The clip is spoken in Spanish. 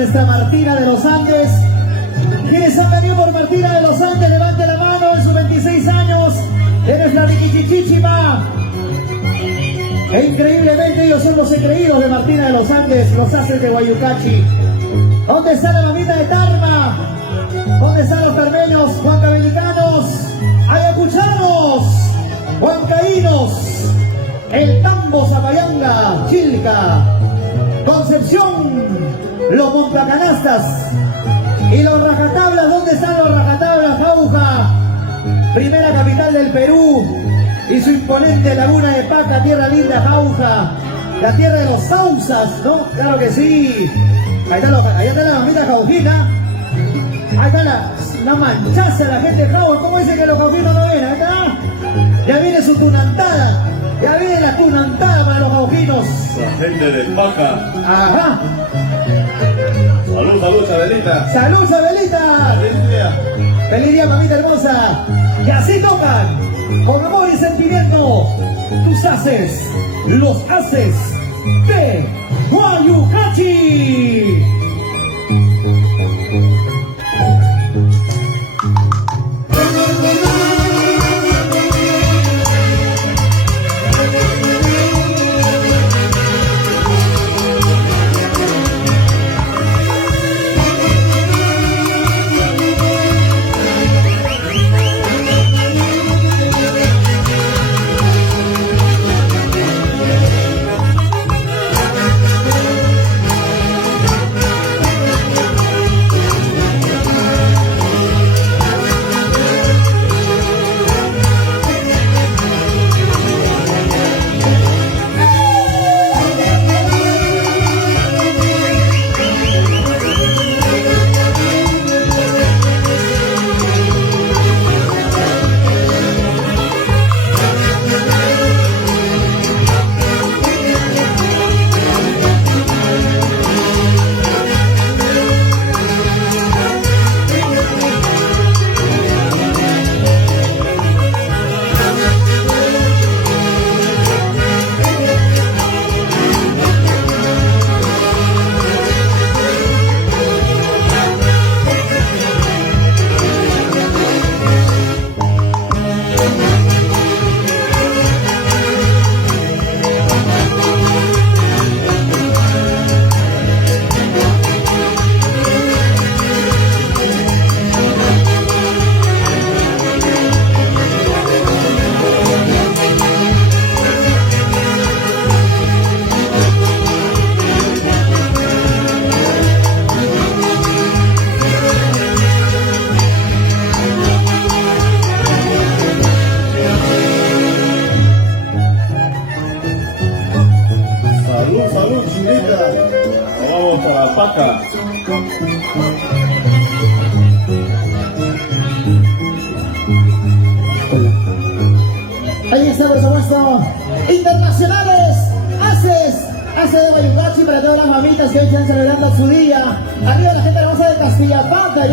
nuestra Martina de los Andes. ¿Quiénes han venido por Martina de los Andes? Levante la mano en sus 26 años de nuestra Riquichichichima. E increíblemente ellos son los engreídos de Martina de los Andes, los haces de Guayucachi. ¿Dónde está la mamita de Tarma? ¿Dónde están los tarmeños, huancavelicanos, ayacuchanos, huancaínos, el Tambo, Zapayanga, Chilca, Concepción, los montacanastas y los rajatablas? ¿Dónde están los rajatablas? Jauja, primera capital del Perú, y su imponente laguna de Paca, tierra linda, Jauja, la tierra de los sausas, ¿no? Claro que sí. Ahí está la mamita jaujina. Ahí está la manchaza, la gente de Jauja. ¿Cómo dice que los jaujinos no ven? Ahí está. Ya viene su tunantada. Ya viene la tunantada para los jaujinos. La gente de Paca. Ajá. Salud, salud, Chabelita. ¡Salud, Chabelita! Feliz día. ¡Feliz día, mamita hermosa! Y así tocan, con amor y sentimiento, tus haces, los haces de Guayucachi. Salud, salud, Chilita. Vamos para Paca. Ahí está, por supuesto, internacionales, hace de Guayucachi para todas las mamitas que hoy están celebrando su día. Arriba la gente hermosa de Castilla Paca.